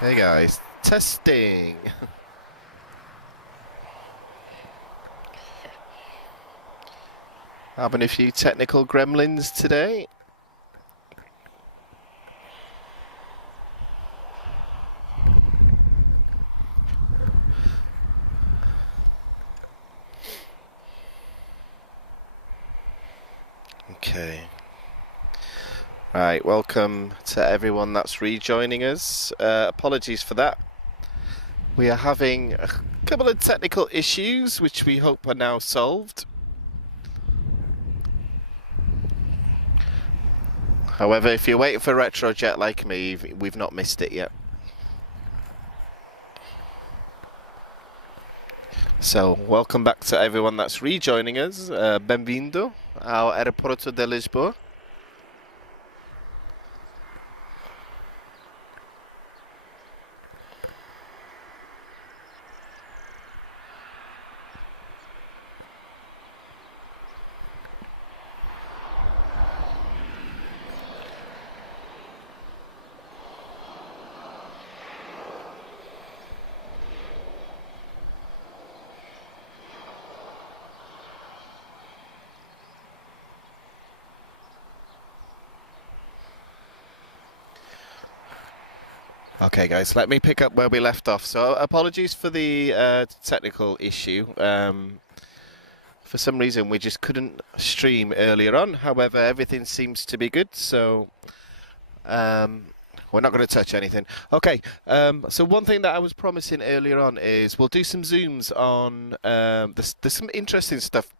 Okay guys, testing. Having a few technical gremlins today. Okay. Right, welcome to everyone that's rejoining us. Apologies for that. We are having a couple of technical issues which we hope are now solved. However, if you're waiting for Retrojet like me, we've not missed it yet. So, welcome back to everyone that's rejoining us. Bem-vindo ao Aeroporto de Lisboa. Okay guys, let me pick up where we left off. So apologies for the technical issue. For some reason we just couldn't stream earlier on. However, everything seems to be good, so we're not going to touch anything. Okay, so one thing that I was promising earlier on is we'll do some zooms on, there's some interesting stuff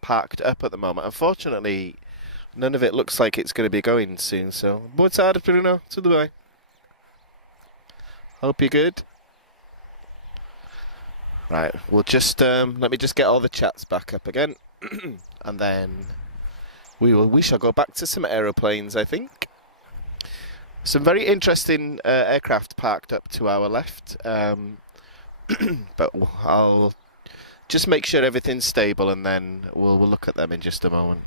parked up at the moment. Unfortunately, none of it looks like it's going to be going soon, so boa tarde, Bruno, tudo bem? Hope you're good. Right, we'll just let me just get all the chats back up again, and then we shall go back to some aeroplanes. I think some very interesting aircraft parked up to our left, but I'll just make sure everything's stable, and then we'll look at them in just a moment.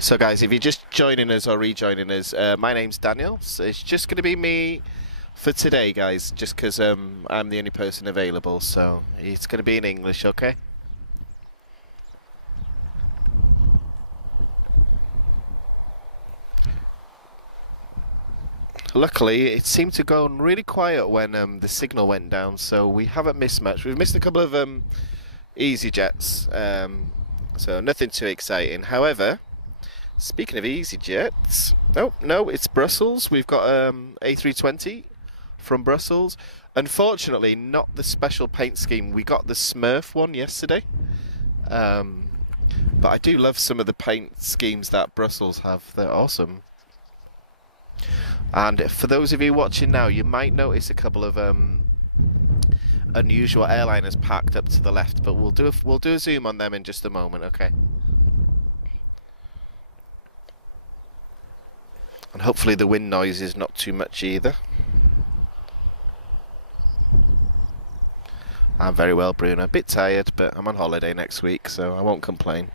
So guys, if you're just joining us or rejoining us, my name's Daniel. So it's just going to be me for today, guys, just because I'm the only person available. So it's going to be in English, okay? Luckily, it seemed to go on really quiet when the signal went down, so we haven't missed much. We've missed a couple of easy jets, so nothing too exciting. However, speaking of EasyJets, no, it's Brussels. We've got A320 from Brussels. Unfortunately, not the special paint scheme. We got the Smurf one yesterday. But I do love some of the paint schemes that Brussels have. They're awesome. And for those of you watching now, you might notice a couple of unusual airliners parked up to the left. But we'll do a zoom on them in just a moment, okay? And hopefully the wind noise is not too much either. I'm very well, Bruno. A bit tired, but I'm on holiday next week, so I won't complain.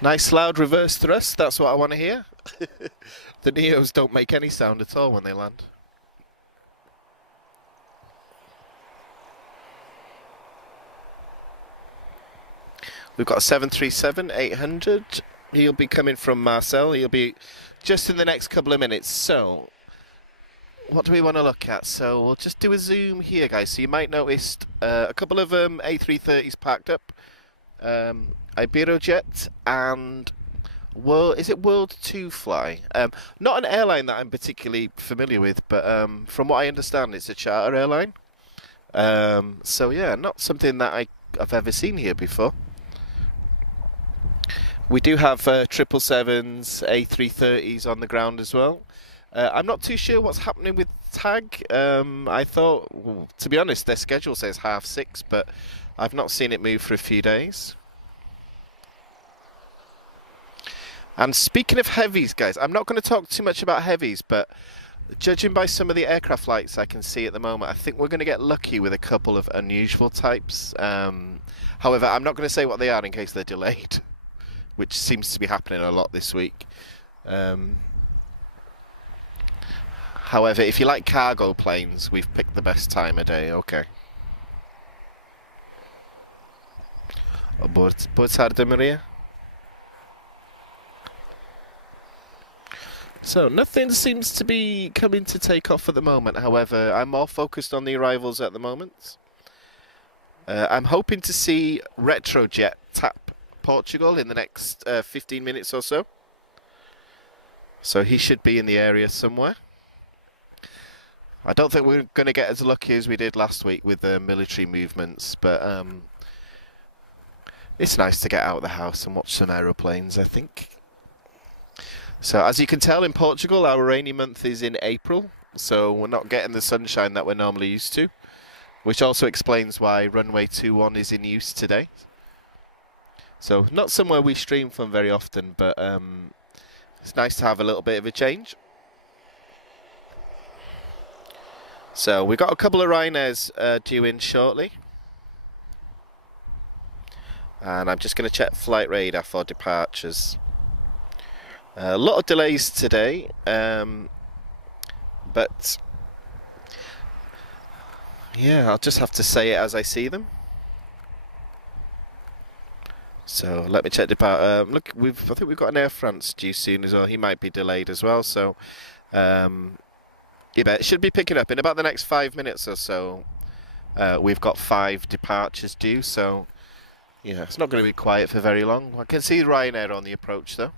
Nice loud reverse thrust, that's what I want to hear. The Neos don't make any sound at all when they land. We've got a 737-800. He'll be coming from Marseille. He'll be just in the next couple of minutes. So, what do we want to look at? So, we'll just do a zoom here, guys. So, you might notice a couple of A330s parked up. Iberojet and is it World 2 Fly? Not an airline that I'm particularly familiar with, but from what I understand, it's a charter airline. So yeah, not something that I've ever seen here before. We do have 777s, A330s on the ground as well. I'm not too sure what's happening with tag. I thought, well, to be honest, their schedule says 6:30, but I've not seen it move for a few days. And speaking of heavies, guys, I'm not going to talk too much about heavies, but judging by some of the aircraft lights I can see at the moment, I think we're going to get lucky with a couple of unusual types. However, I'm not going to say what they are in case they're delayed, which seems to be happening a lot this week. However, if you like cargo planes, we've picked the best time of day. Okay. Boa tarde, Maria. So nothing seems to be coming to take off at the moment. However, I'm more focused on the arrivals at the moment. I'm hoping to see Retrojet tap Portugal in the next 15 minutes or so. So he should be in the area somewhere. I don't think we're going to get as lucky as we did last week with the military movements, but it's nice to get out of the house and watch some aeroplanes, I think. So as you can tell, in Portugal, our rainy month is in April, so we're not getting the sunshine that we're normally used to, which also explains why Runway 21 is in use today. So not somewhere we stream from very often, but it's nice to have a little bit of a change. So we've got a couple of Ryanairs due in shortly. And I'm just going to check flight radar for departures. A lot of delays today, but yeah, I'll just have to say it as I see them. So let me check depart. Look, I think we've got an Air France due soon as well. He might be delayed as well. So yeah, it should be picking up in about the next 5 minutes or so. We've got 5 departures due, so yeah, it's not going to be quiet for very long. I can see Ryanair on the approach though.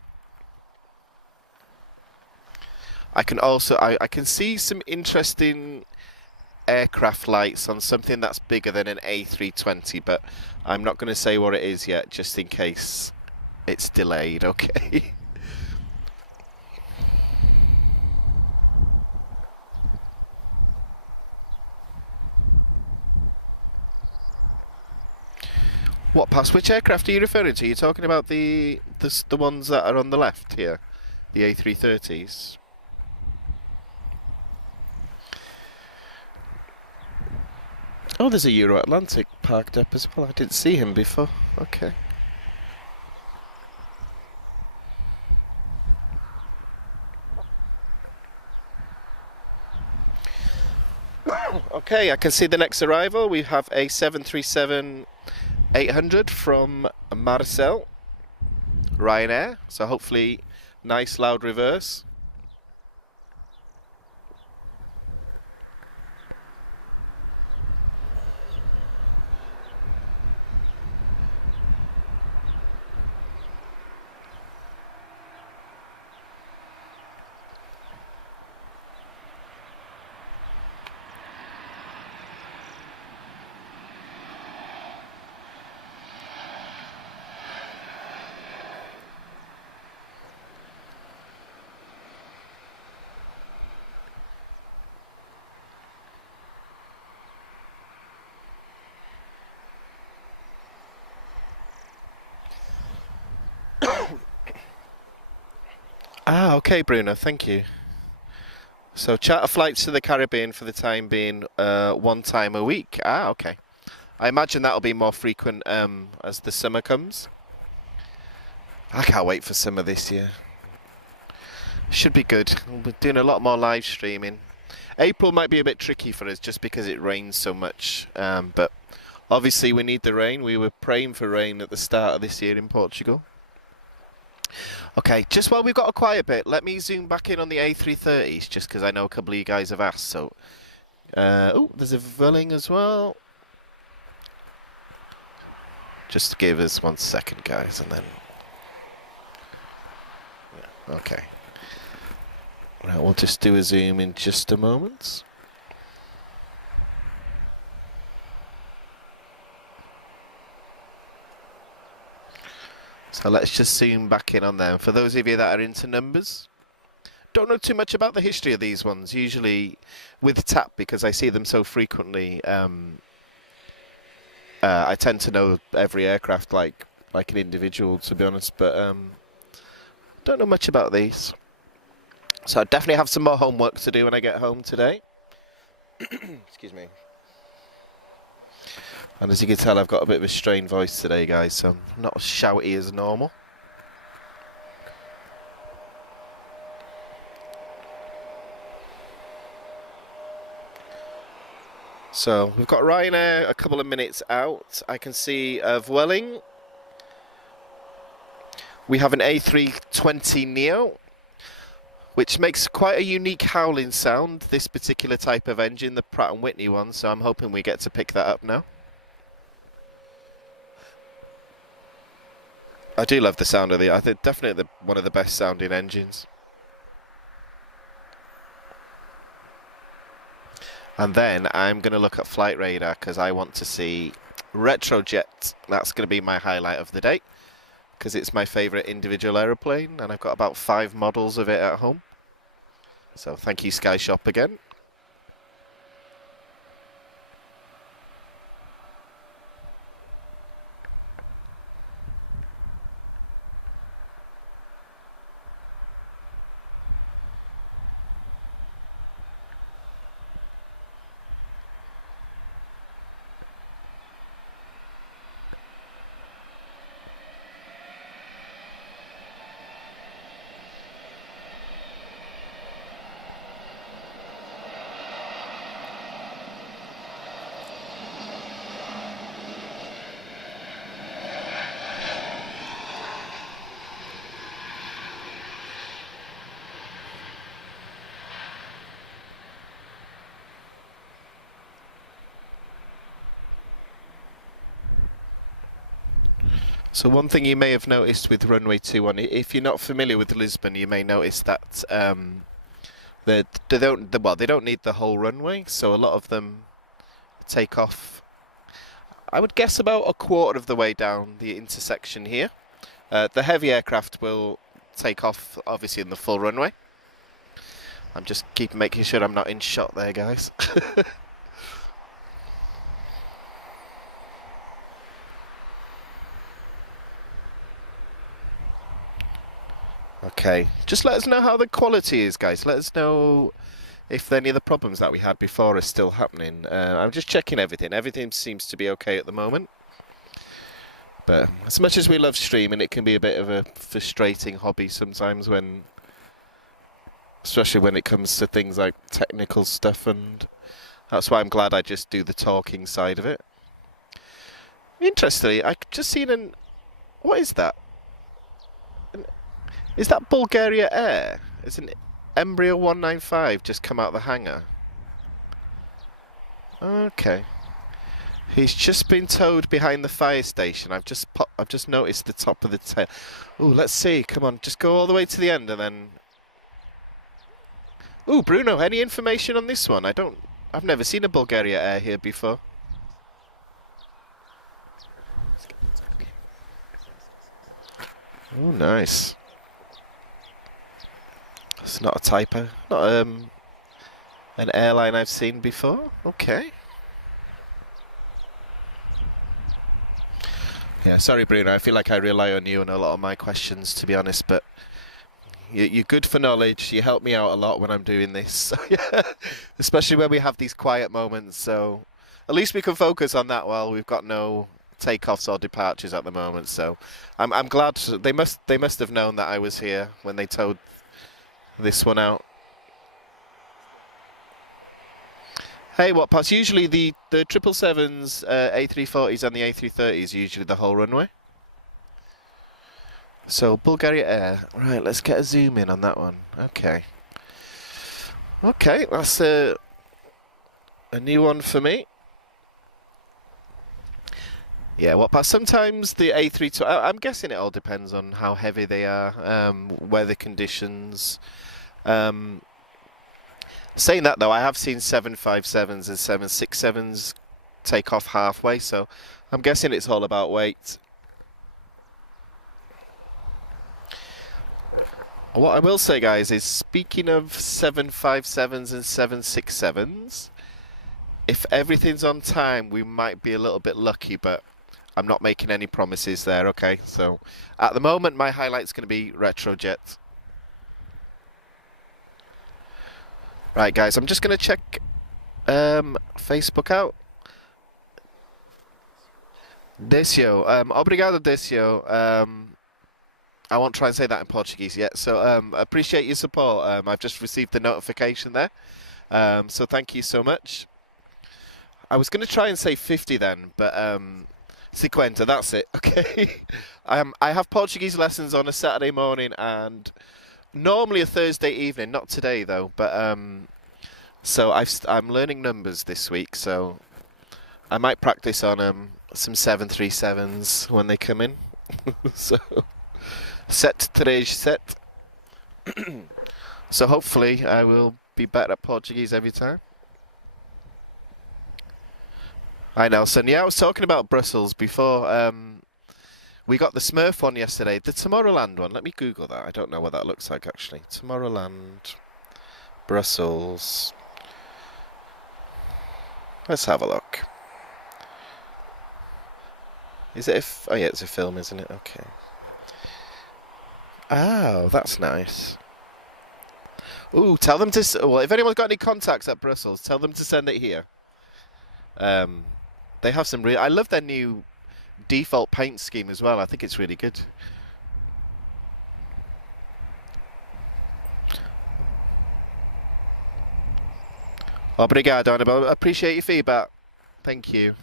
I can also I can see some interesting aircraft lights on something that's bigger than an A320, but I'm not going to say what it is yet, just in case it's delayed. Okay. What past which aircraft are you referring to? You're talking about the ones that are on the left here, the A330s. Oh, there's a Euro Atlantic parked up as well. I didn't see him before. Okay. Okay, I can see the next arrival. We have a 737-800 from Marcel, Ryanair. So hopefully, nice loud reverse. Ah, okay, Bruno, thank you. So charter flights to the Caribbean for the time being, 1 time a week. Ah, okay. I imagine that'll be more frequent as the summer comes. I can't wait for summer this year. Should be good. We're doing a lot more live streaming. April might be a bit tricky for us just because it rains so much, but obviously we need the rain. We were praying for rain at the start of this year in Portugal. Okay, just while we've got a quiet bit, let me zoom back in on the A330s, just because I know a couple of you guys have asked. So, oh, there's a Vulling as well. Just give us 1 second, guys, and then... Yeah, okay. Right, we'll just do a zoom in just a moment. So let's just zoom back in on them. For those of you that are into numbers, don't know too much about the history of these ones. Usually with TAP, because I see them so frequently, I tend to know every aircraft like an individual, to be honest. But don't know much about these. So I definitely have some more homework to do when I get home today. Excuse me. And as you can tell, I've got a bit of a strained voice today, guys, so I'm not as shouty as normal. So we've got Ryanair a couple of minutes out. I can see Vueling. We have an A320 Neo, which makes quite a unique howling sound, this particular type of engine, the Pratt & Whitney one, so I'm hoping we get to pick that up now. I do love the sound of I think definitely one of the best sounding engines. And then I'm going to look at flight radar because I want to see Retrojet. That's going to be my highlight of the day because it's my favourite individual aeroplane and I've got about 5 models of it at home. So thank you Sky Shop again. So one thing you may have noticed with Runway 21, if you're not familiar with Lisbon, you may notice that they don't need the whole runway, so a lot of them take off, I would guess about a quarter of the way down the intersection here. The heavy aircraft will take off obviously in the full runway. I'm just making sure I'm not in shot there, guys. Okay, just let us know how the quality is, guys. Let us know if any of the problems that we had before are still happening. I'm just checking everything. Everything seems to be okay at the moment. But as much as we love streaming, it can be a bit of a frustrating hobby sometimes especially when it comes to things like technical stuff, and that's why I'm glad I just do the talking side of it. Interestingly, I just seen what is that? Is that Bulgaria Air? Is an Embraer 195 just come out of the hangar? Okay. He's just been towed behind the fire station. I've just noticed the top of the tail. Ooh, let's see. Come on, just go all the way to the end and then. Ooh, Bruno, any information on this one? I've never seen a Bulgaria Air here before. Oh, nice. It's not a typo. Not an airline I've seen before. Okay. Yeah, sorry Bruno, I feel like I rely on you on a lot of my questions, to be honest, but you're good for knowledge. You help me out a lot when I'm doing this. So, yeah. Especially when we have these quiet moments, so at least we can focus on that while we've got no takeoffs or departures at the moment. So I'm glad they must have known that I was here when they towed this one out. Hey, what parts? Usually the 777s, A340s and the A330s usually the whole runway. So Bulgaria Air. Right, let's get a zoom in on that one. Okay. Okay, that's a new one for me. Yeah, what parts? Sometimes the A320. I'm guessing it all depends on how heavy they are, weather conditions. Saying that though, I have seen 757s and 767s take off halfway, so I'm guessing it's all about weight. What I will say, guys, is speaking of 757s and 767s, if everything's on time, we might be a little bit lucky, but I'm not making any promises there, okay? So at the moment, my highlight's going to be Retrojet. Right, guys, I'm just going to check Facebook out. Decio, obrigado, Decio. I won't try and say that in Portuguese yet. So appreciate your support. I've just received the notification there. So thank you so much. I was going to try and say 50 then, but 50, that's it. Okay. I have Portuguese lessons on a Saturday morning and normally a Thursday evening. Not today though, but so I'm learning numbers this week. So I might practice on some 737s when they come in. So set today's set. So hopefully I will be better at Portuguese every time. Hi Nelson. Yeah, I was talking about Brussels before. We got the Smurf one yesterday. The Tomorrowland one. Let me Google that. I don't know what that looks like actually. Tomorrowland, Brussels. Let's have a look. Is it oh yeah, it's a film, isn't it? Okay. Oh, that's nice. Ooh, tell them to... Well, if anyone's got any contacts at Brussels, tell them to send it here. They have some real... I love their new default paint scheme as well. I think it's really good. Obrigado, Annabelle. Appreciate your feedback. Thank you.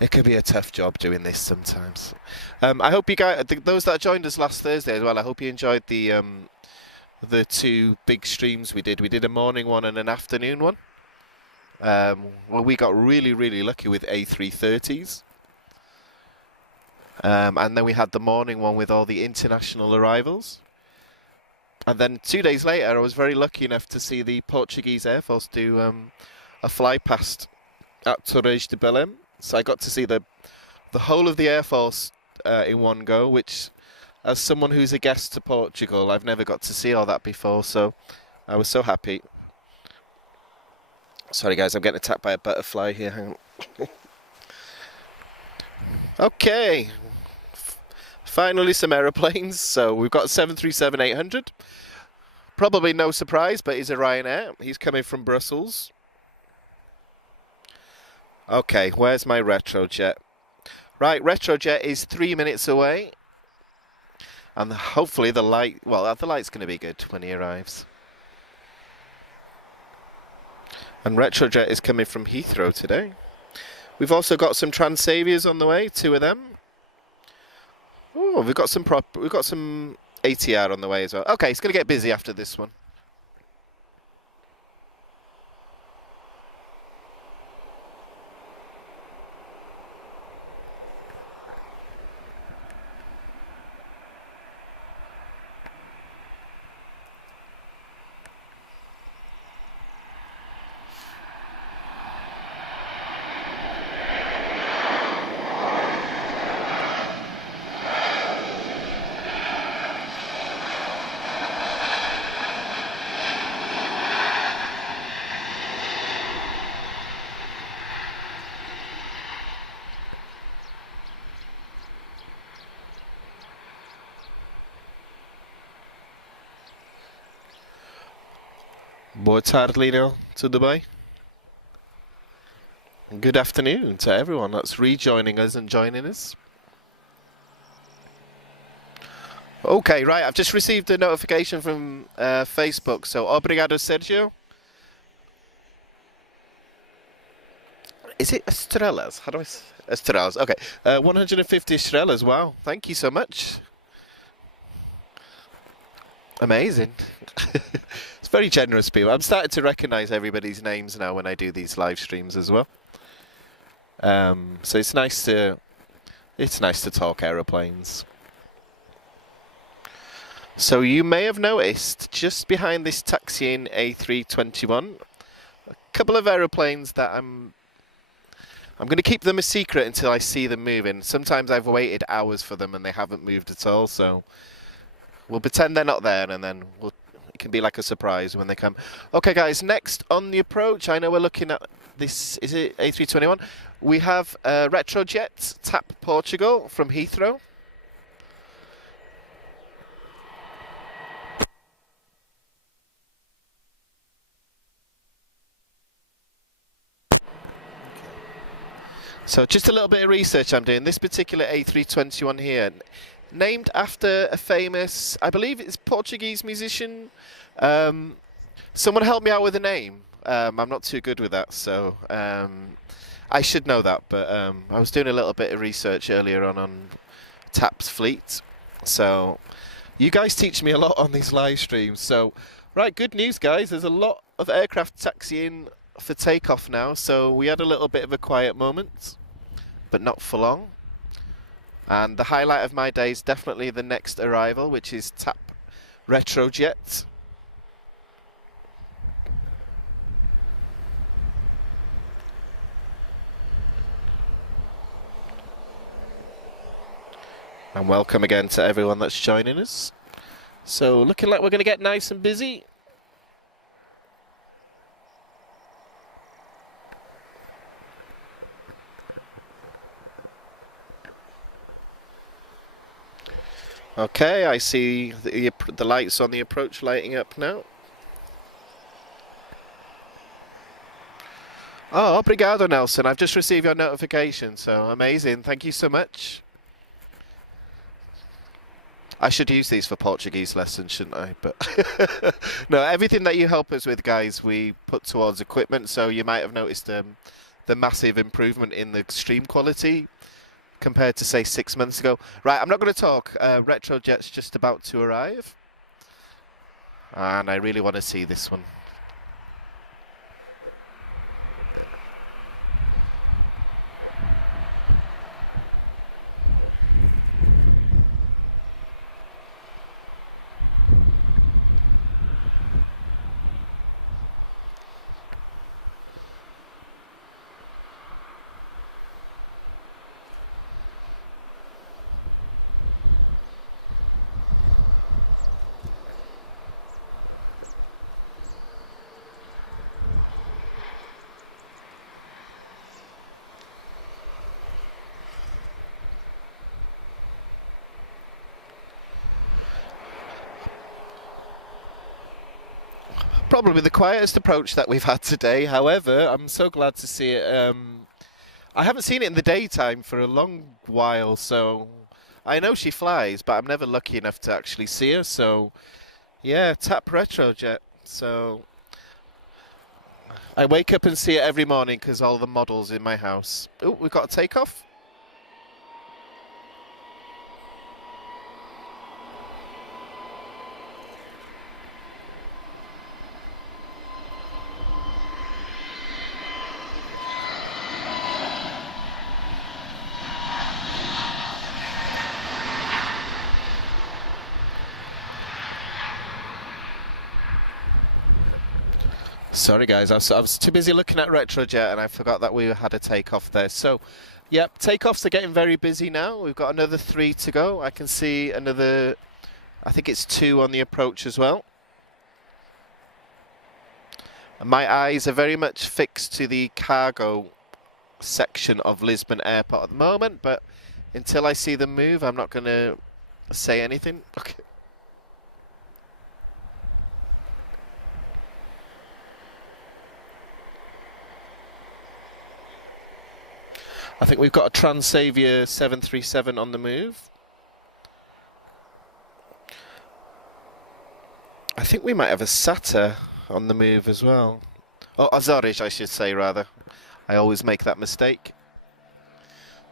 It could be a tough job doing this sometimes. I hope you guys, those that joined us last Thursday as well, I hope you enjoyed the two big streams we did. We did a morning one and an afternoon one. Well, we got really lucky with A330s. And then we had the morning one with all the international arrivals. And then 2 days later, I was very lucky enough to see the Portuguese Air Force do a fly past at Torres de Belém. So I got to see the whole of the Air Force in one go, which, as someone who's a guest to Portugal, I've never got to see all that before. So I was so happy. Sorry guys, I'm getting attacked by a butterfly here. Hang on. Okay. Finally some aeroplanes. So we've got 737-800. Probably no surprise, but he's a Ryanair. He's coming from Brussels. Okay, where's my Retrojet? Right, Retrojet is 3 minutes away. And hopefully the light, well, the light's going to be good when he arrives. And Retrojet is coming from Heathrow today. We've also got some Transavia on the way, 2 of them. Oh, we've got some ATR on the way as well. Okay, it's going to get busy after this one. Boa tarde, Lino. Tudo bem? Good afternoon to everyone that's rejoining us and joining us. Okay, right, I've just received a notification from Facebook, so obrigado, Sergio. Is it estrelas? How do I say? Estrelas, okay. 150 estrelas, wow. Thank you so much. Amazing. It's very generous, people. I'm starting to recognise everybody's names now when I do these live streams as well. So it's nice to talk aeroplanes. So you may have noticed just behind this taxiing A321 a couple of aeroplanes that I'm going to keep them a secret until I see them moving. Sometimes I've waited hours for them and they haven't moved at all, so we'll pretend they're not there, and then it can be like a surprise when they come. Okay, guys, next on the approach, I know we're looking at this, is it A321? We have Retrojet, TAP Portugal from Heathrow. So just a little bit of research I'm doing. This particular A321 here, named after a famous, I believe it's Portuguese musician. Someone help me out with the name. I'm not too good with that, so I should know that. But I was doing a little bit of research earlier on TAP's fleet. So you guys teach me a lot on these live streams. So, right, good news, guys. There's a lot of aircraft taxiing for takeoff now, so we had a little bit of a quiet moment, but not for long. And the highlight of my day is definitely the next arrival, which is TAP Retrojet. And welcome again to everyone that's joining us. So looking like we're going to get nice and busy. Okay, I see the lights on the approach lighting up now. Oh, obrigado, Nelson. I've just received your notification, so amazing. Thank you so much. I should use these for Portuguese lessons, shouldn't I? But no, everything that you help us with, guys, we put towards equipment. So you might have noticed the massive improvement in the stream quality compared to, say, 6 months ago. Right, I'm not going to talk. Retrojet's just about to arrive. And I really want to see this one. Probably the quietest approach that we've had today. However, I'm so glad to see it. I haven't seen it in the daytime for a long while, so I know she flies, but I'm never lucky enough to actually see her. So, yeah, TAP Retrojet. So I wake up and see it every morning because all the models in my house. Oh, we've got a takeoff. Sorry guys, I was too busy looking at Retrojet and I forgot that we had a takeoff there. So, yep, takeoffs are getting very busy now. We've got another 3 to go. I can see another, I think it's 2 on the approach as well. And my eyes are very much fixed to the cargo section of Lisbon Airport at the moment, but until I see them move, I'm not going to say anything. Okay. I think we've got a Transavia 737 on the move. I think we might have a SATA on the move as well. Oh, Azores, I should say, rather. I always make that mistake.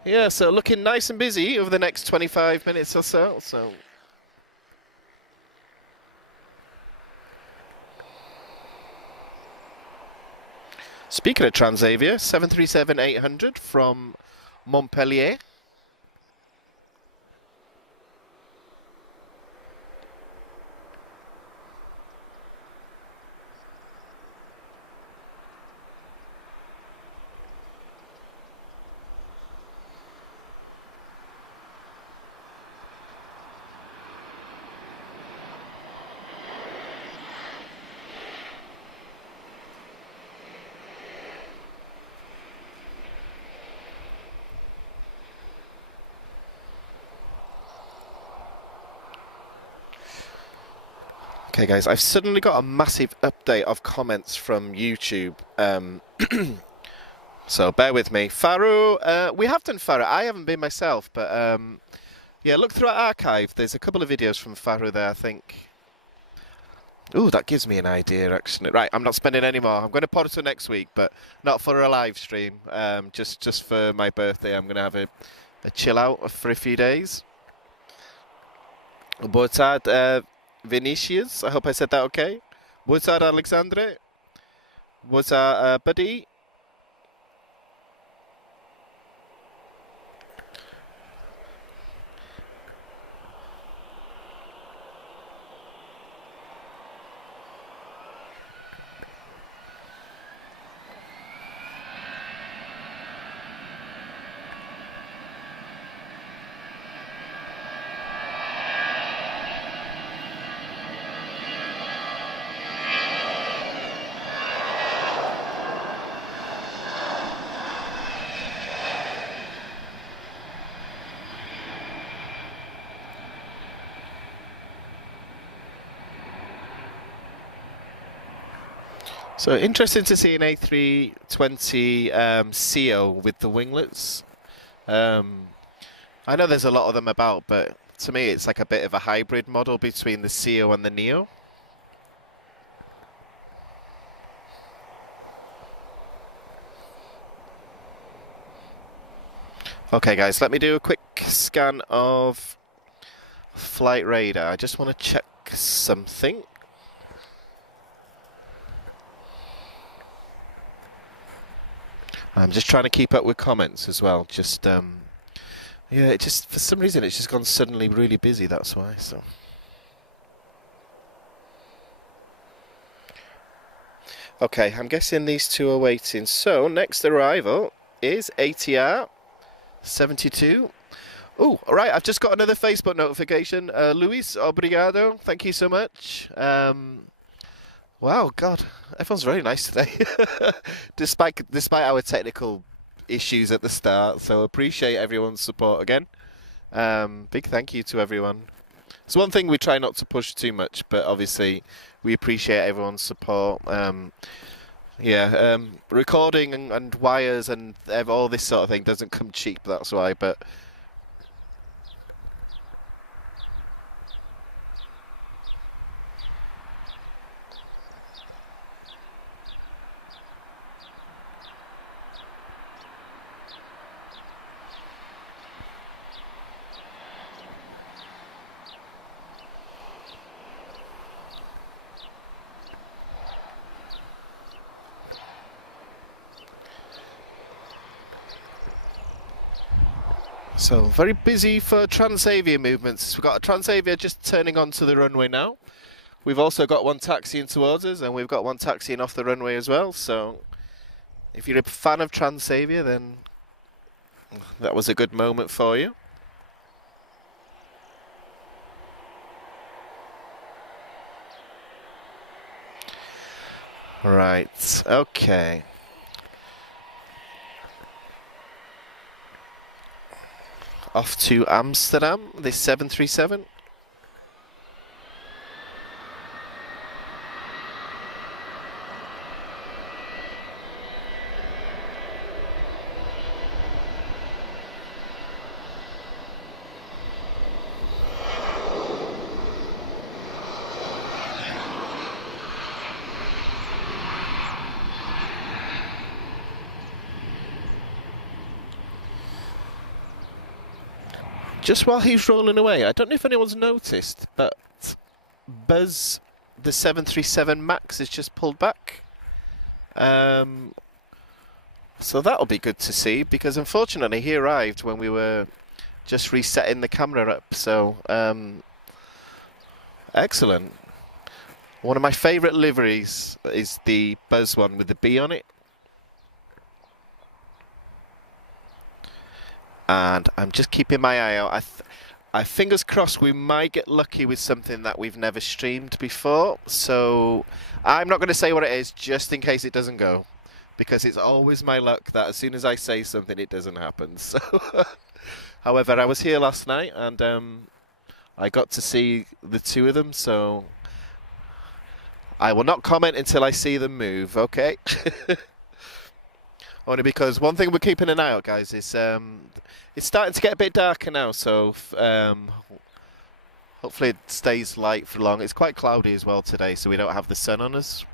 Yeah, so looking nice and busy over the next 25 minutes or so. Speaking of Transavia, 737-800 from Montpellier. Okay guys, I've suddenly got a massive update of comments from YouTube, so bear with me. Faru, we have done Faru, I haven't been myself, but yeah, look through our archive, there's a couple of videos from Faru there, I think. Ooh, that gives me an idea actually. Right, I'm not spending any more, I'm going to put it to next week, but not for a live stream, just for my birthday. I'm going to have a chill out for a few days. Boa tarde, Vinicius, I hope I said that okay. Boa tarde, Alexandre. Boa tarde, Buddy. So interesting to see an A320 CO with the winglets. I know there's a lot of them about, but to me it's like a bit of a hybrid model between the CO and the Neo. Okay guys, let me do a quick scan of flight radar. I just want to check something. I'm just trying to keep up with comments as well. Just yeah, it just for some reason it's just gone suddenly really busy. That's why. So okay, I'm guessing these two are waiting. So next arrival is ATR 72. Oh, all right. I've just got another Facebook notification. Luis, obrigado. Thank you so much. Wow, God, everyone's very nice today, despite our technical issues at the start. So appreciate everyone's support again. Big thank you to everyone. It's one thing we try not to push too much, but obviously we appreciate everyone's support. Yeah, recording and wires and all this sort of thing doesn't come cheap. That's why, but. So very busy for Transavia movements. We've got a Transavia just turning onto the runway now. We've also got one taxiing towards us, and we've got one taxiing off the runway as well. So if you're a fan of Transavia, then that was a good moment for you. Right, okay. Off to Amsterdam, this 737. Just while he's rolling away, I don't know if anyone's noticed, but Buzz, the 737 MAX, is just pulled back. So that'll be good to see, because unfortunately he arrived when we were just resetting the camera up. So excellent. One of my favourite liveries is the Buzz one with the B on it. And I'm just keeping my eye out. I fingers crossed we might get lucky with something that we've never streamed before. So I'm not going to say what it is, just in case it doesn't go, because it's always my luck that as soon as I say something, it doesn't happen. So, however, I was here last night and I got to see the two of them. So I will not comment until I see them move, okay? Only because one thing we're keeping an eye out, guys, is it's starting to get a bit darker now, so hopefully it stays light for long. It's quite cloudy as well today, so we don't have the sun on us.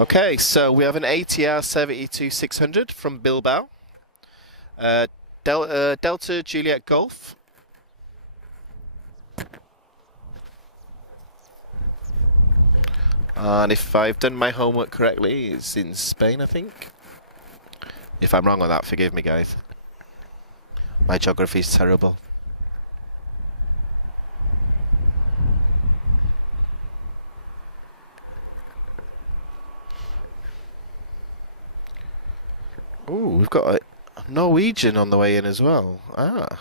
Okay, so we have an ATR 72-600 from Bilbao. Delta Juliet Golf. And if I've done my homework correctly, it's in Spain, I think. If I'm wrong on that, forgive me, guys. My geography is terrible. Ooh, we've got a Norwegian on the way in as well. Ah.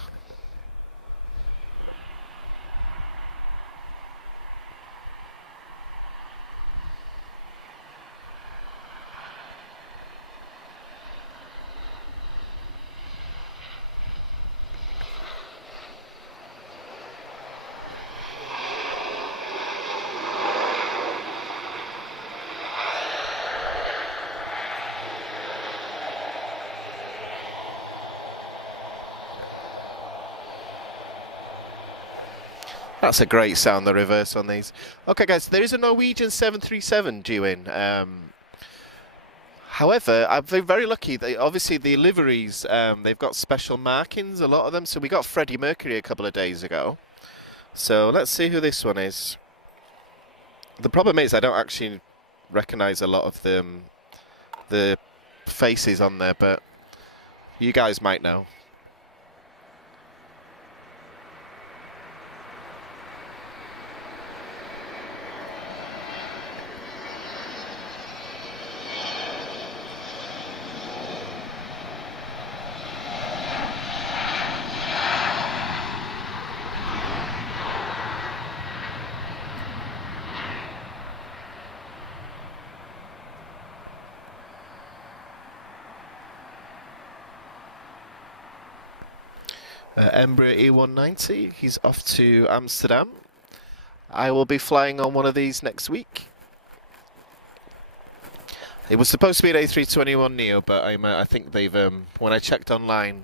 That's a great sound, the reverse on these. Okay, guys, there is a Norwegian 737 due in. However, I've been very lucky. Obviously, the liveries, they've got special markings, a lot of them. So we got Freddie Mercury a couple of days ago. So let's see who this one is. The problem is I don't actually recognise a lot of the faces on there, but you guys might know. Embraer E190, he's off to Amsterdam. I will be flying on one of these next week. It was supposed to be an A321 Neo, but I think they've, when I checked online,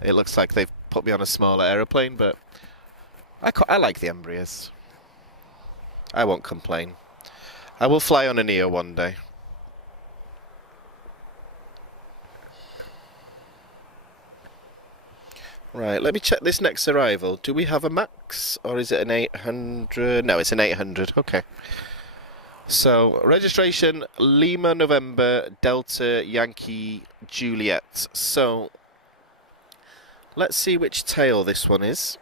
it looks like they've put me on a smaller aeroplane, but I like the Embraers. I won't complain. I will fly on a Neo one day. Right, let me check this next arrival. Do we have a MAX, or is it an 800? No, it's an 800, okay. So, registration, Lima, November, Delta, Yankee, Juliet. So, let's see which tail this one is.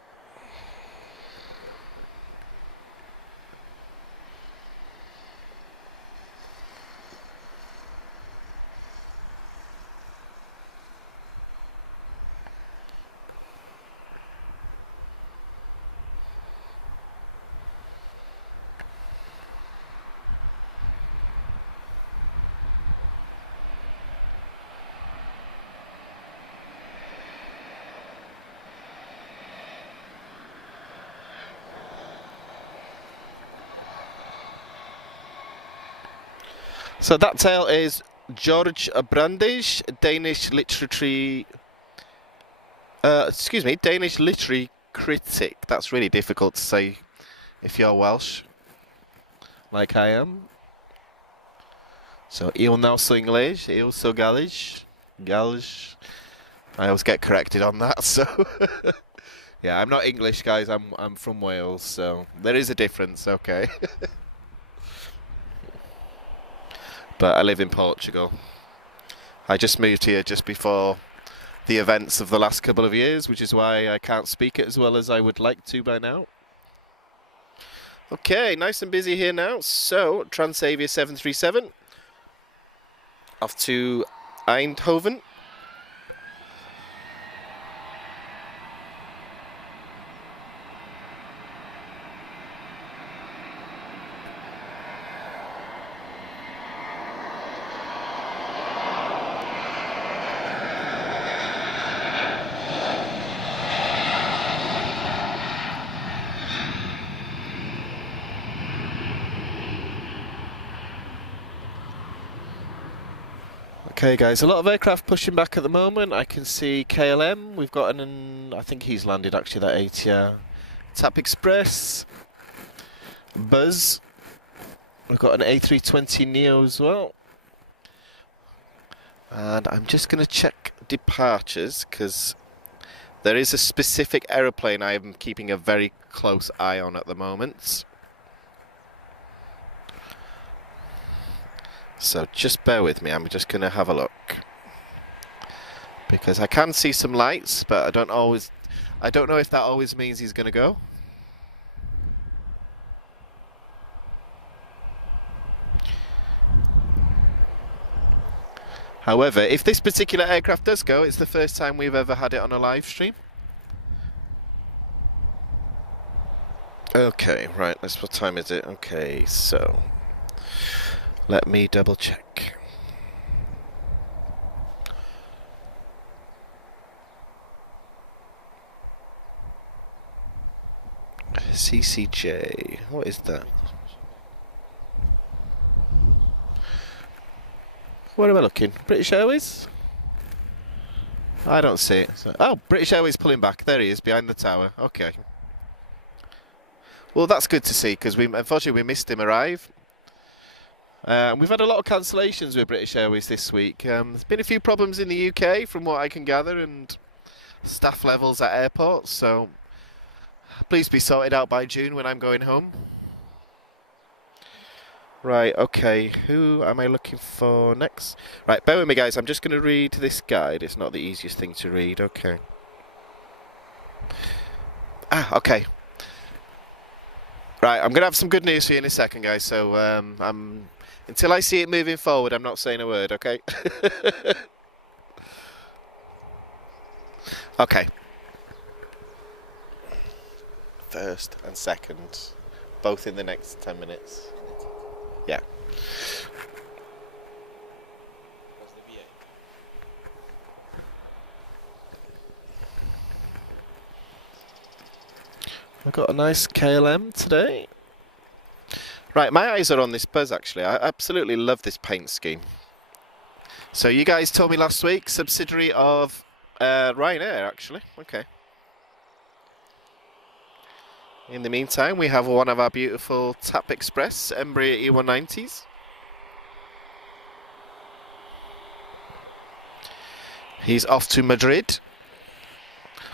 So that tail is George Brandish, Danish literary critic. That's really difficult to say if you're Welsh, like I am. So eu não sou inglês, eu sou galês. Galês. I always get corrected on that, so yeah, I'm not English, guys. I'm from Wales, so there is a difference, okay. But I live in Portugal. I just moved here just before the events of the last couple of years, which is why I can't speak it as well as I would like to by now. Okay, nice and busy here now. So, Transavia 737 off to Eindhoven. Okay guys, a lot of aircraft pushing back at the moment. I can see KLM, we've got I think he's landed actually, that ATR. TAP Express, Buzz, we've got an A320 Neo as well. And I'm just going to check departures, because there is a specific aeroplane I am keeping a very close eye on at the moment. So just bear with me, I'm just going to have a look. Because I can see some lights, but I don't know if that always means he's going to go. However, if this particular aircraft does go, it's the first time we've ever had it on a live stream. Okay, right, what time is it? Okay, so let me double check. CCJ, what is that? Where am I looking? British Airways? I don't see it. Oh, British Airways pulling back. There he is, behind the tower. Okay. Well, that's good to see, because unfortunately we missed him arrive. We've had a lot of cancellations with British Airways this week. There's been a few problems in the UK, from what I can gather, and staff levels at airports, so please be sorted out by June when I'm going home. Right, okay, who am I looking for next? Right, bear with me guys, I'm just going to read this guide. It's not the easiest thing to read, okay. Okay. Right, I'm going to have some good news for you in a second, guys, so until I see it moving forward, I'm not saying a word, okay? Okay. First and second, both in the next 10 minutes. Yeah. I've got a nice KLM today. Right, my eyes are on this Buzz actually. I absolutely love this paint scheme. So you guys told me last week, subsidiary of Ryanair actually. Okay. In the meantime, we have one of our beautiful TAP Express Embraer E190s. He's off to Madrid.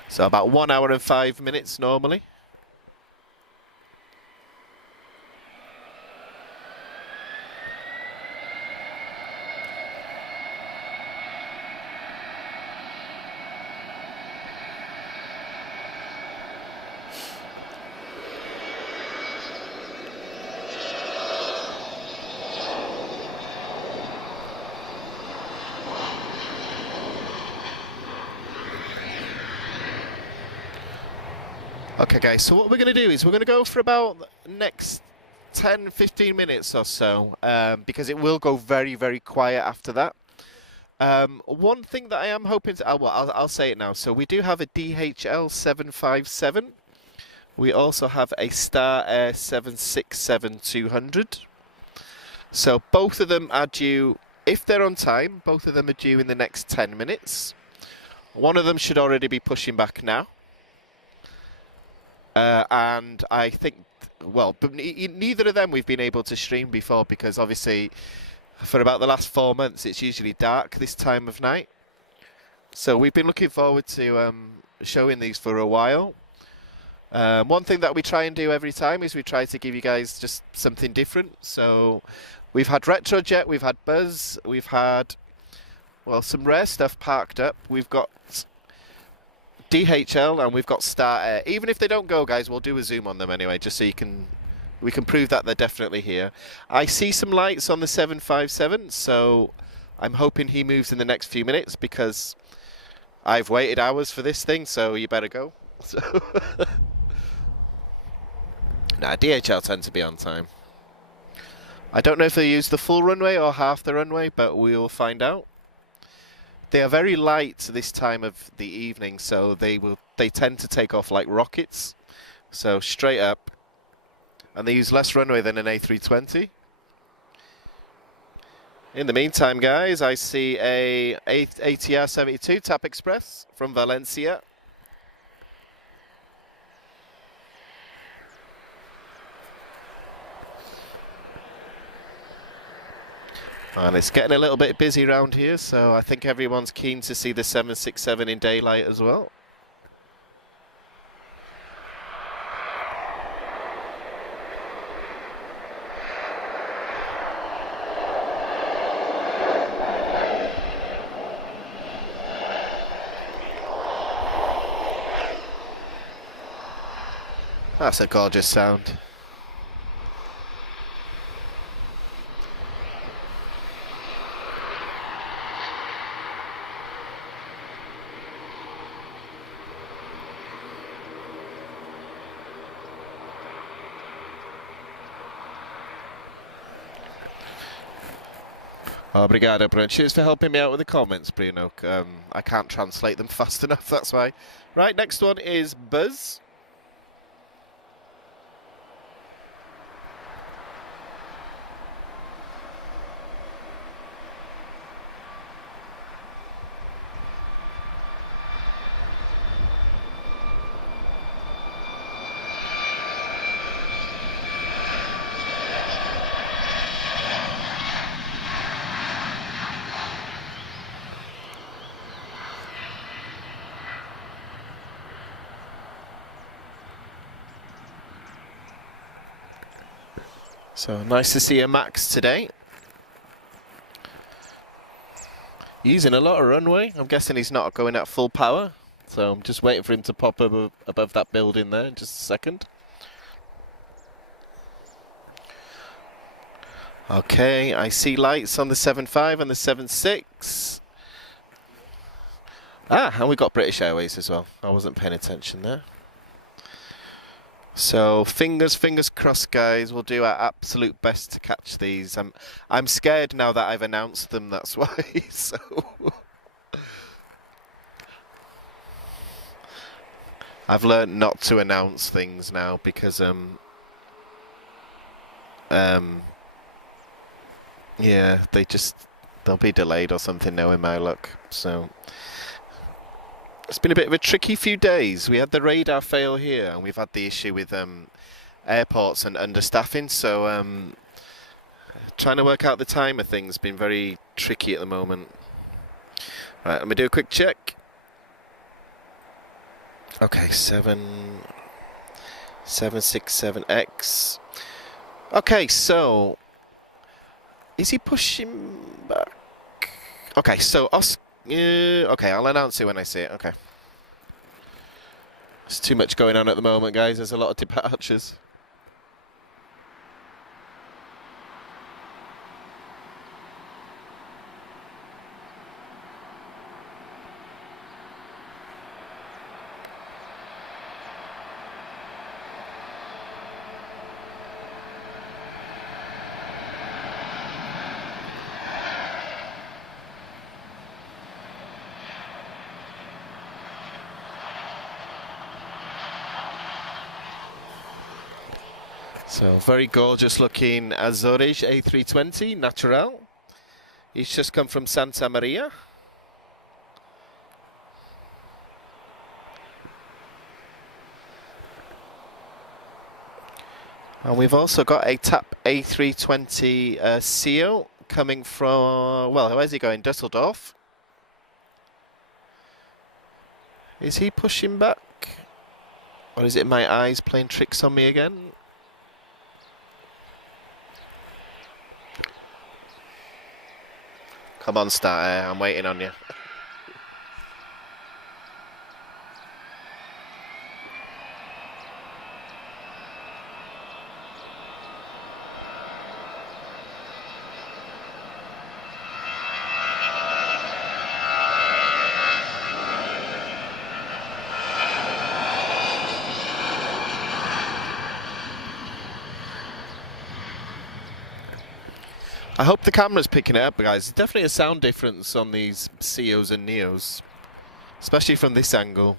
So about 1 hour and 5 minutes normally. Okay guys, so what we're going to do is we're going to go for about the next 10-15 minutes or so, because it will go very, very quiet after that. One thing that I am hoping to, I'll say it now, so we do have a DHL 757, we also have a Star Air 767-200, so both of them are due, if they're on time, both of them are due in the next 10 minutes. One of them should already be pushing back now. And I think, well, but neither of them we've been able to stream before, because obviously for about the last 4 months it's usually dark this time of night. So we've been looking forward to showing these for a while. One thing that we try and do every time is we try to give you guys just something different. So we've had Retrojet, we've had Buzz, we've had, well, some rare stuff parked up. We've got DHL and we've got Star Air. Even if they don't go, guys, we'll do a zoom on them anyway, just so we can prove that they're definitely here. I see some lights on the 757, so I'm hoping he moves in the next few minutes, because I've waited hours for this thing, so you better go. So nah, DHL tend to be on time. I don't know if they use the full runway or half the runway, but we'll find out. They are very light this time of the evening, so they tend to take off like rockets. So straight up. And they use less runway than an A320. In the meantime, guys, I see a ATR 72 TAP Express from Valencia. And it's getting a little bit busy around here, so I think everyone's keen to see the 767 in daylight as well. That's a gorgeous sound. Obrigado, Bruno. Cheers for helping me out with the comments, Bruno. I can't translate them fast enough, that's why. Right, next one is Buzz. So nice to see a Max today. Using a lot of runway. I'm guessing he's not going at full power. So I'm just waiting for him to pop above that building there in just a second. Okay, I see lights on the 7.5 and the 7.6. Ah, and we got British Airways as well. I wasn't paying attention there. So fingers crossed, guys. We'll do our absolute best to catch these. I'm scared now that I've announced them. That's why. So I've learned not to announce things now because yeah, they'll be delayed or something knowing my luck. So it's been a bit of a tricky few days. We had the radar fail here, and we've had the issue with airports and understaffing. So trying to work out the time of things has been very tricky at the moment. Right, let me do a quick check. Okay, 767X. Okay, so is he pushing back? Okay, so okay, I'll announce it when I see it. Okay. There's too much going on at the moment, guys. There's a lot of departures. So very gorgeous looking Azores A320 Natural. He's just come from Santa Maria. And we've also got a TAP A320 CEO coming from, well, where's he going? Dusseldorf. Is he pushing back? Or is it my eyes playing tricks on me again? Come on, starter, I'm waiting on you. I hope the camera's picking it up, guys. There's definitely a sound difference on these CEOs and NEOs, especially from this angle.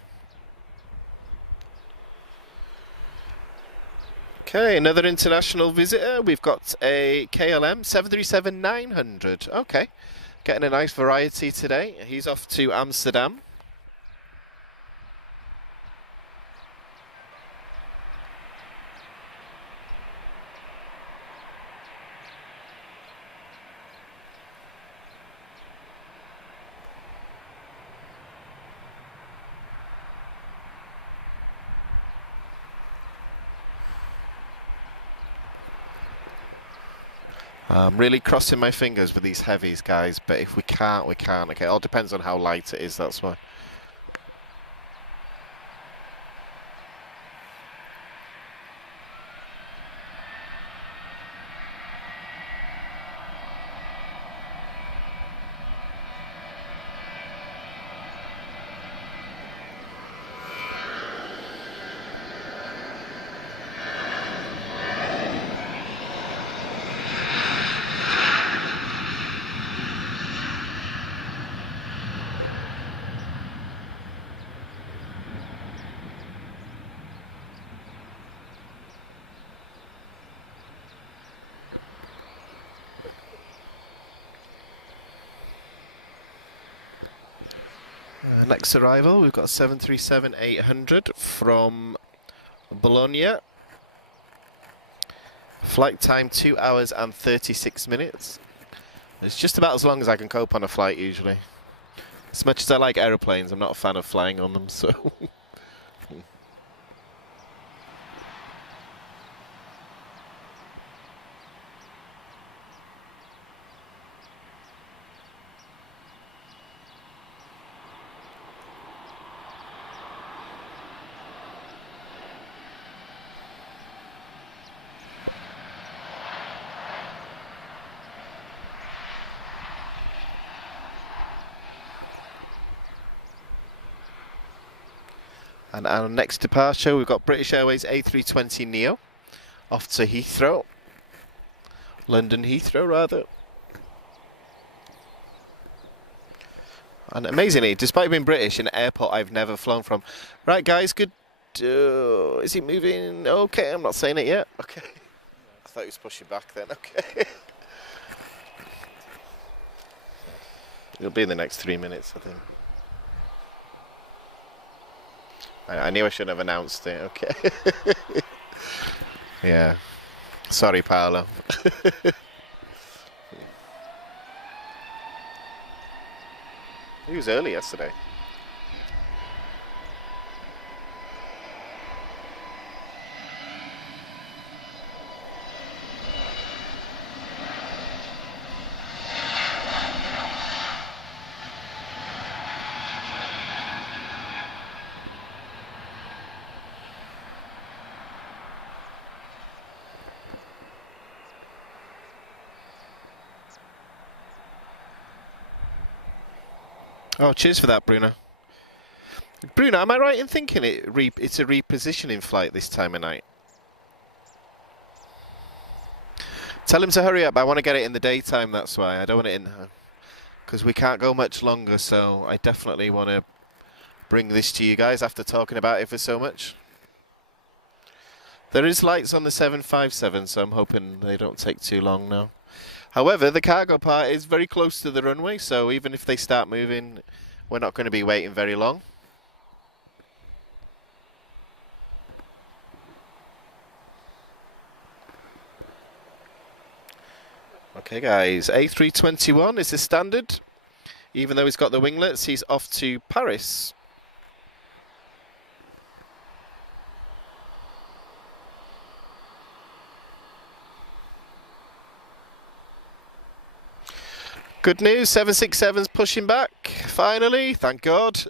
Okay, another international visitor. We've got a KLM 737-900. Okay, getting a nice variety today. He's off to Amsterdam. I'm really crossing my fingers with these heavies, guys, but if we can't, we can't. Okay, it all depends on how light it is, that's why. Next arrival, we've got 737-800 from Bologna. Flight time 2 hours and 36 minutes. It's just about as long as I can cope on a flight usually. As much as I like aeroplanes, I'm not a fan of flying on them, so... And our next departure, we've got British Airways A320neo off to Heathrow. London Heathrow, rather. And amazingly, despite being British, an airport I've never flown from. Right, guys, good. Is he moving? Okay, I'm not saying it yet. Okay. I thought he was pushing back then. Okay. It'll be in the next 3 minutes, I think. I knew I shouldn't have announced it, okay. Yeah. Sorry, Paolo. He was early yesterday. Oh, cheers for that, Bruno. Bruno, am I right in thinking it's a repositioning flight this time of night? Tell him to hurry up. I want to get it in the daytime, that's why. I don't want it in... Because we can't go much longer, so I definitely want to bring this to you guys after talking about it for so much. There is lights on the 757, so I'm hoping they don't take too long now. However, the cargo part is very close to the runway, so even if they start moving, we're not going to be waiting very long. Okay, guys, A321 is the standard. Even though he's got the winglets, he's off to Paris. Good news, 767's pushing back, finally, thank God.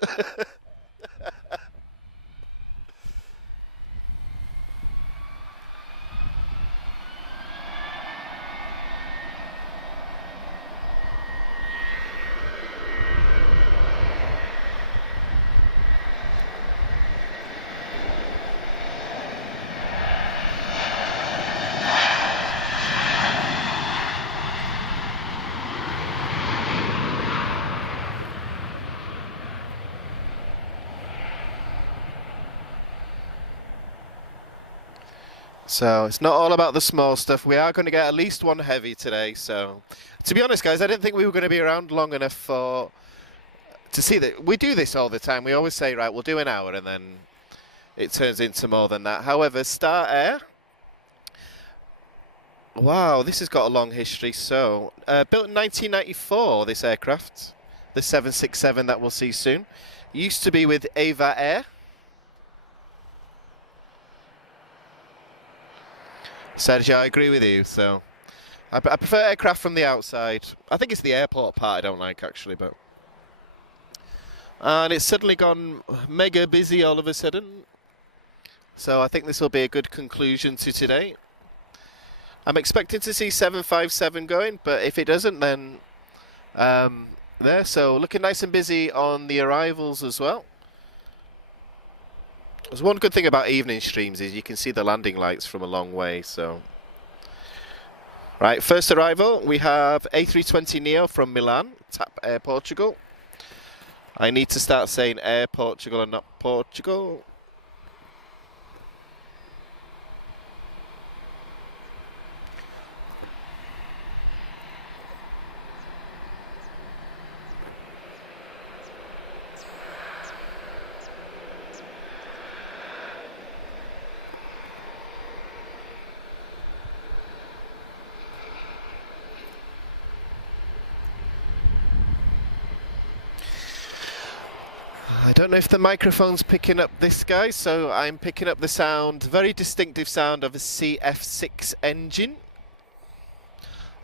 So it's not all about the small stuff. We are going to get at least one heavy today. So to be honest, guys, I didn't think we were going to be around long enough to see that. We do this all the time. We always say, right, we'll do an hour, and then it turns into more than that. However, Star Air. Wow, this has got a long history. So built in 1994, this aircraft, the 767 that we'll see soon. Used to be with Ava Air. Sergio, I agree with you. So I prefer aircraft from the outside. I think it's the airport part I don't like, actually, but. And it's suddenly gone mega busy all of a sudden. So I think this will be a good conclusion to today. I'm expecting to see 757 going, but if it doesn't, then there. So looking nice and busy on the arrivals as well. There's one good thing about evening streams is you can see the landing lights from a long way. So, right, first arrival, we have A320neo from Milan, TAP Air Portugal. I need to start saying Air Portugal and not Portugal. I don't know if the microphone's picking up this, guys, so I'm picking up the sound, very distinctive sound of a CF6 engine.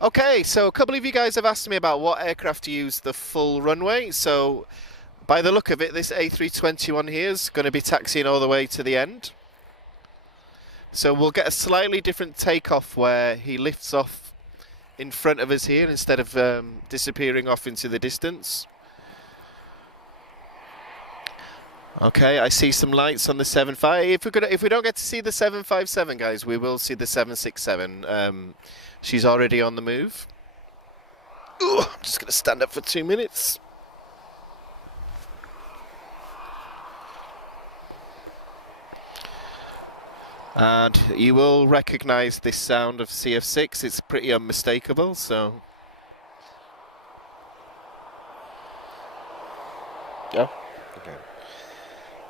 Okay, so a couple of you guys have asked me about what aircraft use the full runway. So by the look of it, this A321 here is going to be taxiing all the way to the end. So we'll get a slightly different takeoff where he lifts off in front of us here instead of disappearing off into the distance. Okay, I see some lights on the 75. If we don't get to see the 757, guys, we will see the 767. She's already on the move. Ooh, I'm just going to stand up for 2 minutes. And you will recognise this sound of CF6. It's pretty unmistakable, so. Yeah. Okay.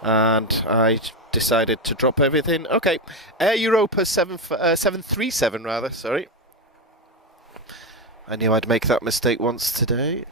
And I decided to drop everything. Okay, Air Europa 737 rather, sorry. I knew I'd make that mistake once today.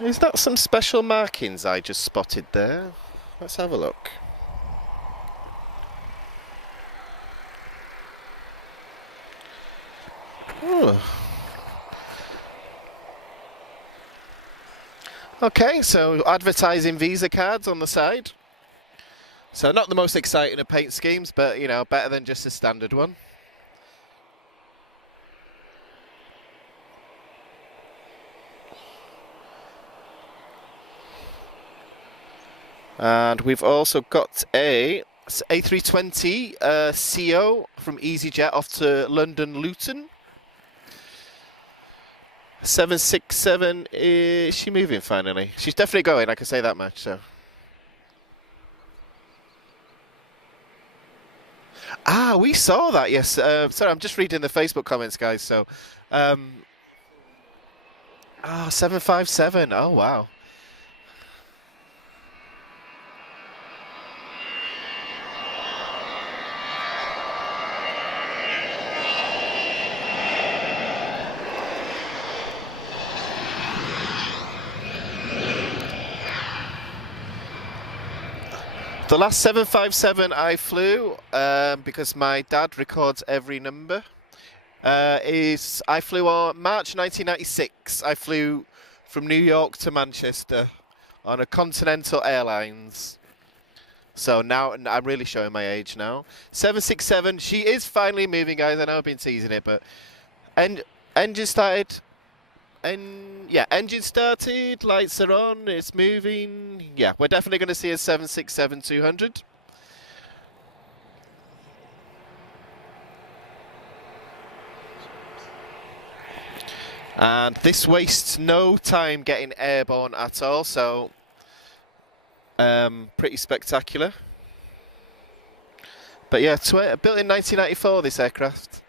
Is that some special markings I just spotted there? Let's have a look. Oh. Okay, so advertising Visa cards on the side. So not the most exciting of paint schemes, but you know, better than just a standard one. And we've also got a A320 CO from EasyJet off to London Luton. 767, is she moving finally? She's definitely going, I can say that much. So. Ah, we saw that, yes. Sorry, I'm just reading the Facebook comments, guys. So, 757, oh wow. The last 757 I flew, because my dad records every number, I flew on March 1996. I flew from New York to Manchester on a Continental Airlines. So now I'm really showing my age now. 767, she is finally moving, guys. I know I've been teasing it, but engine started. And yeah, engine started, lights are on, it's moving. Yeah, we're definitely going to see a 767-200. And this wastes no time getting airborne at all, so pretty spectacular. But yeah, built in 1994, this aircraft,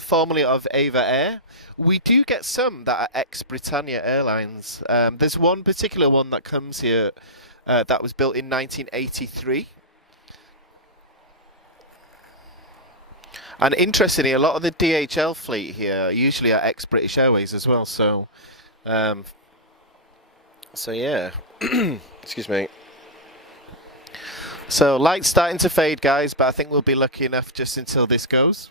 formerly of Ava Air. We do get some that are ex-Britannia Airlines. There's one particular one that comes here that was built in 1983. And interestingly, a lot of the DHL fleet here usually are ex-British Airways as well. So yeah, excuse me. So light's starting to fade, guys, but I think we'll be lucky enough just until this goes.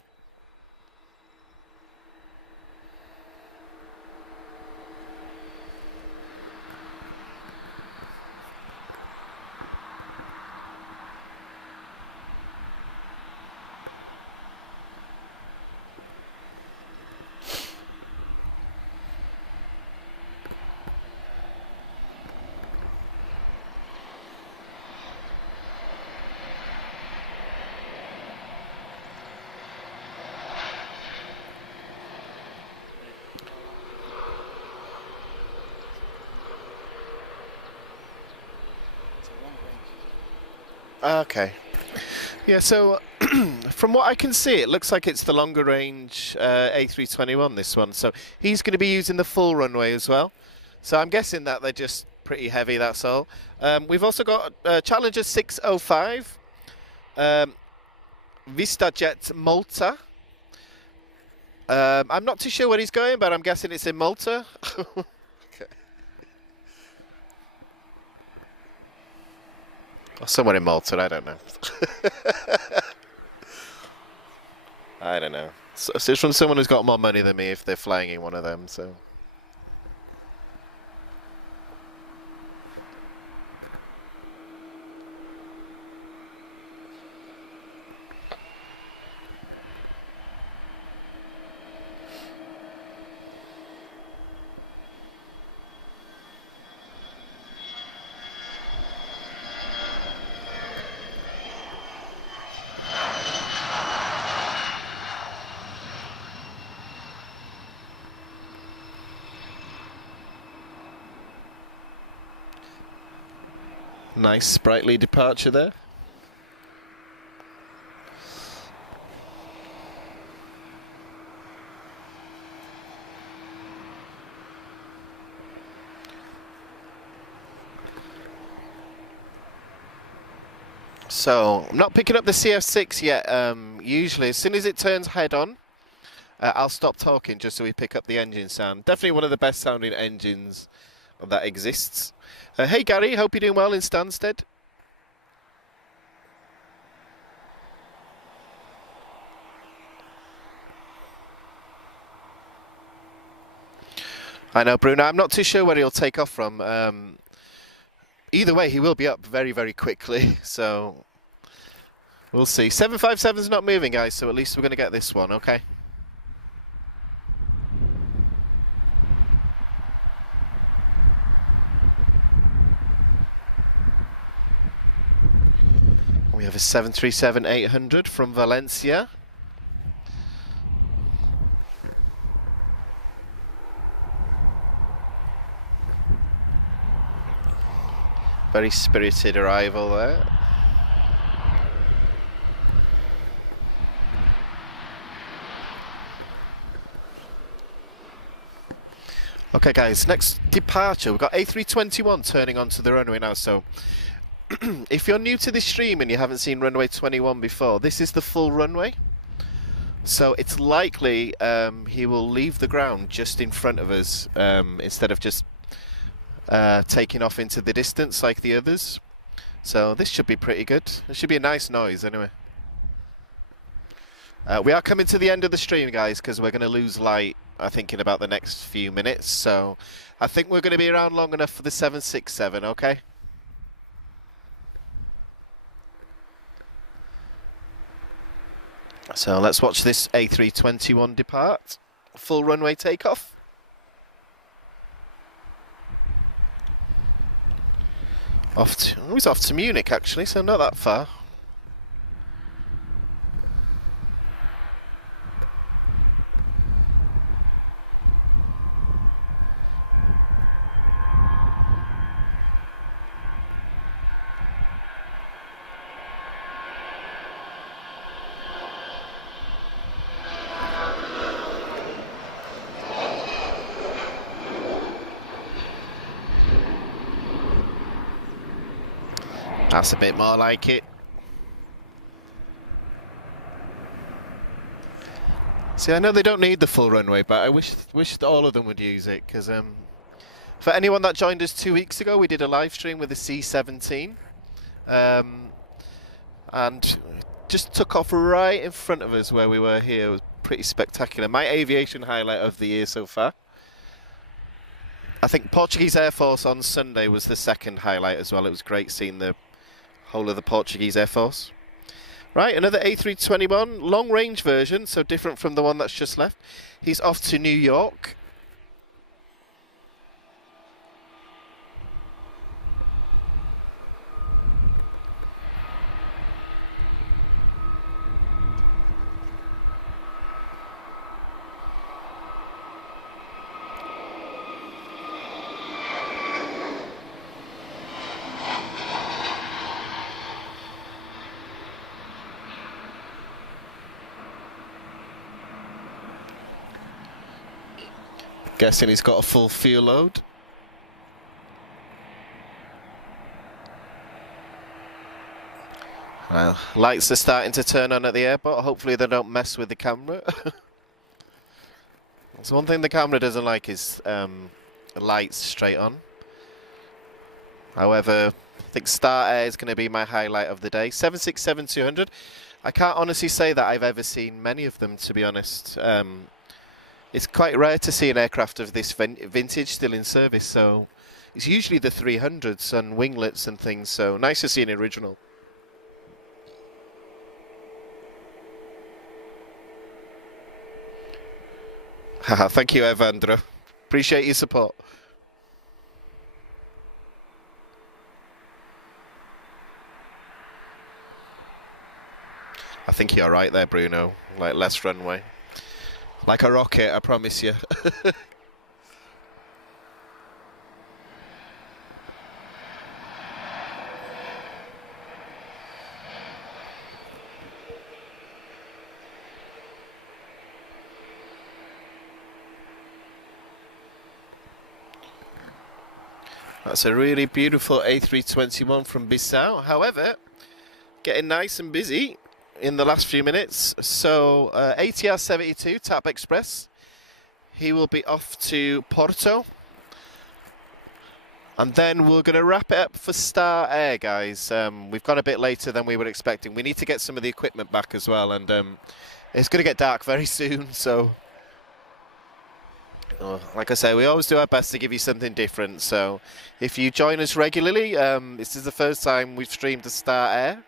Okay. Yeah, so from what I can see, it looks like it's the longer range A321, this one. So he's going to be using the full runway as well. So I'm guessing that they're just pretty heavy, that's all. We've also got Challenger 605, VistaJet Malta. I'm not too sure where he's going, but I'm guessing it's in Malta. Somewhere in Malta, I don't know. I don't know. So it's from someone who's got more money than me if they're flying in one of them, so. Nice sprightly departure there. So, I'm not picking up the CF6 yet. Usually, as soon as it turns head on, I'll stop talking just so we pick up the engine sound. Definitely one of the best sounding engines that exists. Hey Gary, hope you're doing well in Stansted. I know, Bruno, I'm not too sure where he'll take off from. Either way, he will be up very, very quickly, so we'll see. 757's not moving, guys, so at least we're going to get this one, okay? We have a 737-800 from Valencia. Very spirited arrival there. Okay guys, next departure, we've got A321 turning onto the runway now, so if you're new to this stream and you haven't seen runway 21 before, this is the full runway. So it's likely he will leave the ground just in front of us instead of just taking off into the distance like the others. So this should be pretty good. It should be a nice noise anyway. We are coming to the end of the stream, guys, because we're going to lose light, I think, in about the next few minutes. So I think we're going to be around long enough for the 767, okay? So let's watch this A321 depart. Full runway takeoff. He's off to Munich actually, so not that far. That's a bit more like it. See, I know they don't need the full runway, but I wish all of them would use it, because for anyone that joined us 2 weeks ago, we did a live stream with the C-17, and just took off right in front of us where we were here. It was pretty spectacular. My aviation highlight of the year so far. I think Portuguese Air Force on Sunday was the second highlight as well. It was great seeing the whole of the Portuguese Air Force. Right, another A321, long range version, so different from the one that's just left. He's off to New York. Guessing he's got a full fuel load. Well, lights are starting to turn on at the airport. Hopefully they don't mess with the camera. That's one thing the camera doesn't like is lights straight on. However, I think Star Air is going to be my highlight of the day. 767-200. I can't honestly say that I've ever seen many of them, to be honest. It's quite rare to see an aircraft of this vintage still in service, so it's usually the 300s and winglets and things, so nice to see an original. Haha, thank you, Evandro. Appreciate your support. I think you're right there, Bruno. Like, less runway. Like a rocket, I promise you. That's a really beautiful A321 from Bissau. However, getting nice and busy in the last few minutes. So ATR 72 TAP Express, he will be off to Porto, and then we're going to wrap it up for Star Air, guys. We've gone a bit later than we were expecting. We need to get some of the equipment back as well, and it's going to get dark very soon, so like I say, we always do our best to give you something different. So if you join us regularly, this is the first time we've streamed a Star Air.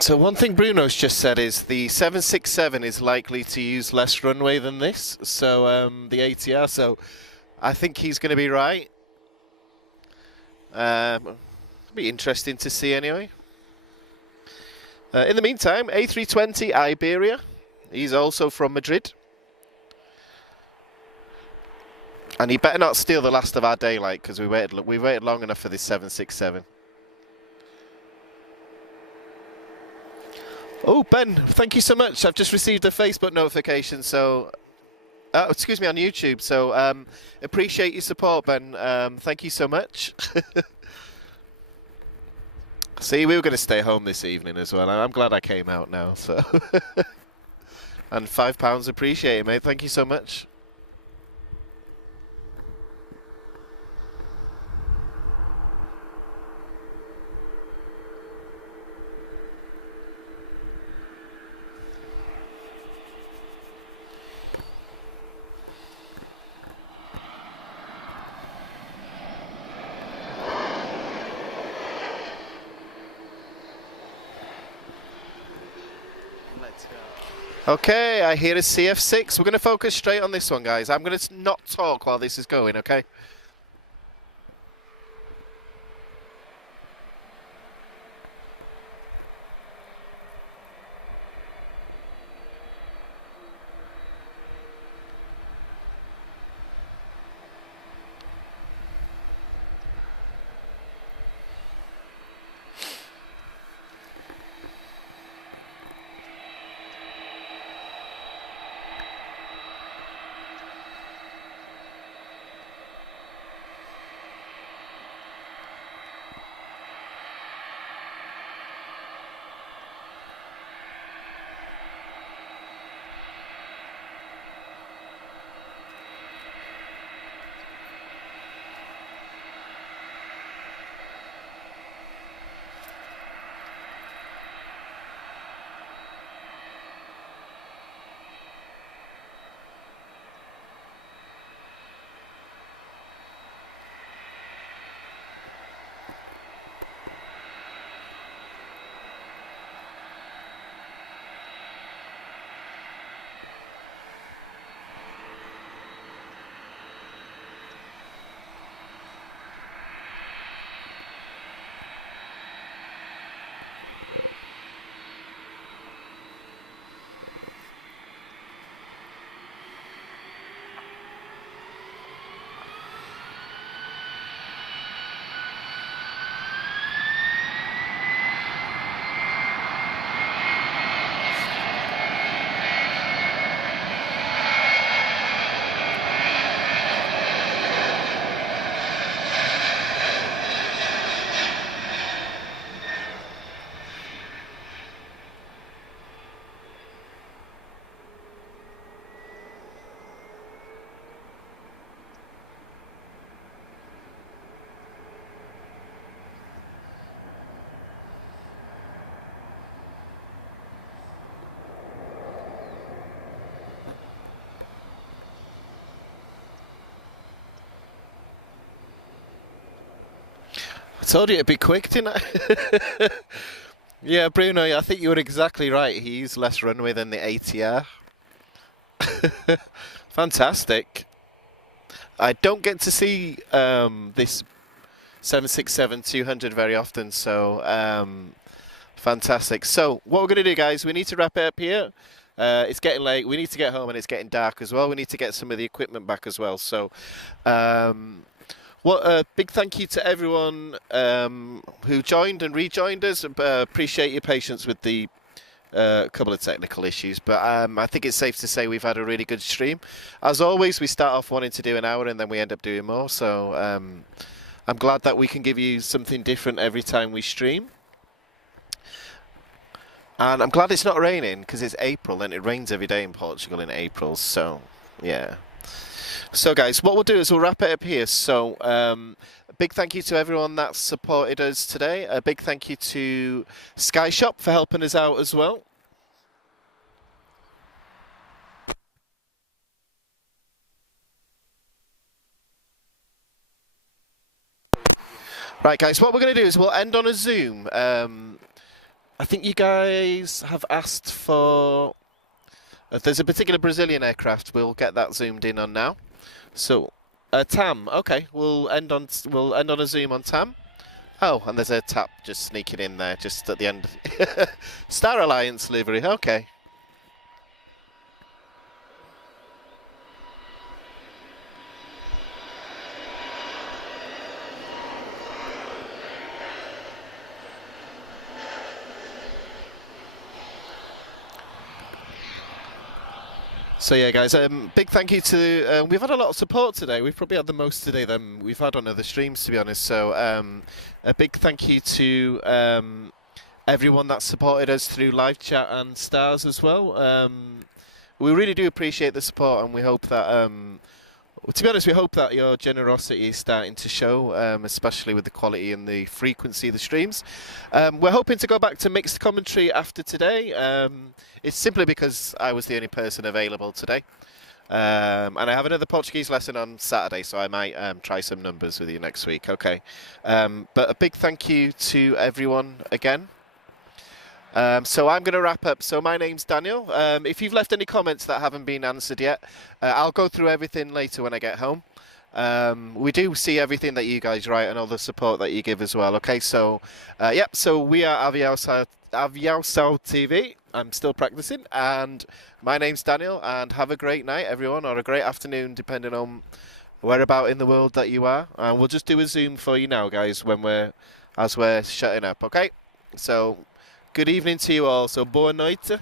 So one thing Bruno's just said is the 767 is likely to use less runway than this, so the ATR, so I think he's going to be right. It'll be interesting to see anyway. In the meantime, A320 Iberia, he's also from Madrid. And he better not steal the last of our daylight, because we waited long enough for this 767. Oh, Ben, thank you so much. I've just received a Facebook notification, so... excuse me, on YouTube, so appreciate your support, Ben. Thank you so much. See, we were going to stay home this evening as well. I'm glad I came out now. So, and £5 appreciate it, mate. Thank you so much. Okay, I hear a CF6. We're going to focus straight on this one, guys. I'm going to not talk while this is going, okay? I told you it'd be quick, didn't I? Yeah, Bruno, I think you were exactly right. He used less runway than the ATR. Fantastic. I don't get to see this 767-200 very often, so fantastic. So what we're going to do, guys, we need to wrap it up here. It's getting late. We need to get home, and it's getting dark as well. We need to get some of the equipment back as well. So well, big thank you to everyone who joined and rejoined us. Appreciate your patience with the couple of technical issues, but I think it's safe to say we've had a really good stream. As always, we start off wanting to do an hour and then we end up doing more, so I'm glad that we can give you something different every time we stream. And I'm glad it's not raining, because it's April and it rains every day in Portugal in April, so yeah. So guys, what we'll do is we'll wrap it up here. So a big thank you to everyone that supported us today. A big thank you to SkyShop for helping us out as well. Right guys, what we're going to do is we'll end on a zoom. I think you guys have asked for... If there's a particular Brazilian aircraft, we'll get that zoomed in on now. So, TAM. Okay, we'll end on a zoom on TAM. Oh, and there's a TAP just sneaking in there, just at the end. Star Alliance livery. Okay. So yeah, guys, big thank you to. We've had a lot of support today. We've probably had the most today than we've had on other streams, to be honest. So a big thank you to everyone that supported us through live chat and stars as well. We really do appreciate the support, and we hope that. To be honest, we hope that your generosity is starting to show, especially with the quality and the frequency of the streams. We're hoping to go back to mixed commentary after today. It's simply because I was the only person available today. And I have another Portuguese lesson on Saturday, so I might try some numbers with you next week. Okay. But a big thank you to everyone again. So I'm going to wrap up. So my name's Daniel. If you've left any comments that haven't been answered yet, I'll go through everything later when I get home. We do see everything that you guys write and all the support that you give as well. Okay, so yep. So we are Aviação TV. I'm still practicing, and my name's Daniel. And have a great night, everyone, or a great afternoon, depending on whereabout in the world that you are. And we'll just do a Zoom for you now, guys, as we're shutting up. Okay, so. Good evening to you all. So, boa noite.